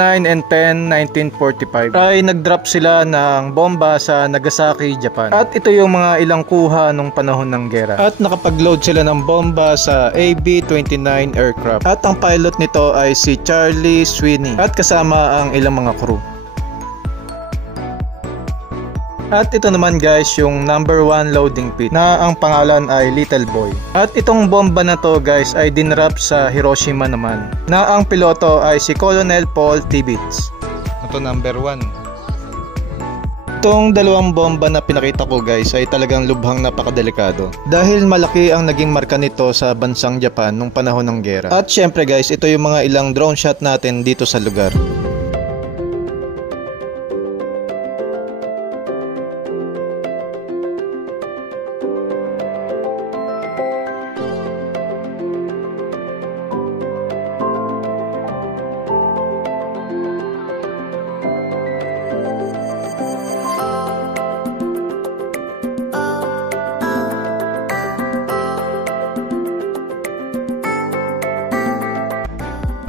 9 and 10, 1945 ay nag-drop sila ng bomba sa Nagasaki, Japan. At ito yung mga ilang kuha nung panahon ng gera. At nakapag-load sila ng bomba sa AB-29 aircraft. At ang pilot nito ay si Charlie Sweeney at kasama ang ilang mga crew. At ito naman guys yung number 1 loading pit na ang pangalan ay Little Boy. At itong bomba na to guys ay dinrap sa Hiroshima naman na ang piloto ay si Colonel Paul Tibbets. Ito number 1. Itong dalawang bomba na pinakita ko guys ay talagang lubhang napakadelikado dahil malaki ang naging marka nito sa bansang Japan nung panahon ng gera. At syempre guys, ito yung mga ilang drone shot natin dito sa lugar.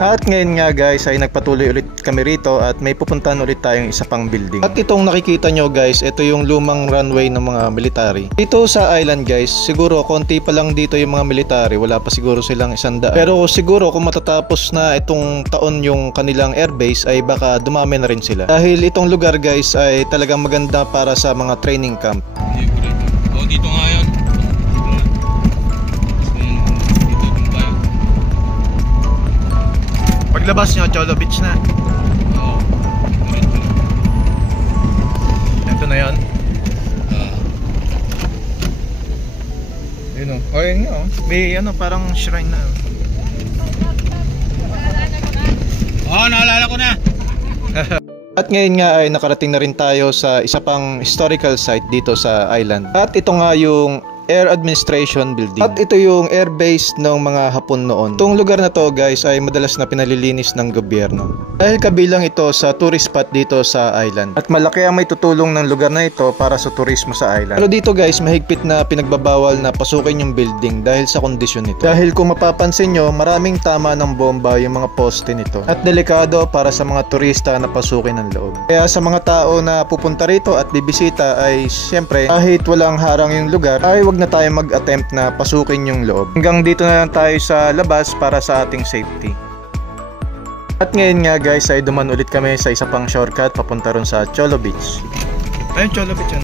At ngayon nga guys ay nagpatuloy ulit kami rito at may pupuntahan ulit tayong isa pang building. At itong nakikita nyo guys, ito yung lumang runway ng mga military. Dito sa island guys, siguro konti pa lang dito yung mga military, wala pa siguro silang 100. Pero siguro kung matatapos na itong taon yung kanilang airbase ay baka dumami na rin sila. Dahil itong lugar guys ay talagang maganda para sa mga training camp. Oh, dito nga yun. Paglabas nyo, Cholo Beach na. Oo. Ito na yun. Yun o. O yun nga o. May ano, parang shrine na. Oo, naalala ko na. At ngayon nga ay nakarating na rin tayo sa isa pang historical site dito sa island. At ito nga yung Air Administration Building. At ito yung airbase ng mga Hapon noon. Itong lugar na to guys ay madalas na pinalilinis ng gobyerno. Dahil kabilang ito sa tourist spot dito sa island. At malaki ang may tutulong ng lugar na ito para sa turismo sa island. Pero dito guys mahigpit na pinagbabawal na pasukin yung building dahil sa kondisyon nito. Dahil kung mapapansin nyo, maraming tama ng bomba yung mga poste nito. At delikado para sa mga turista na pasukin ng loob. Kaya sa mga tao na pupunta rito at bibisita ay siyempre kahit walang harang yung lugar ay wag na tayo mag-attempt na pasukin yung loob. Hanggang dito na lang tayo sa labas para sa ating safety. At ngayon nga guys ay duman ulit kami sa isa pang shortcut papunta ron sa Cholo Beach. Ayun, Cholo Beach yan.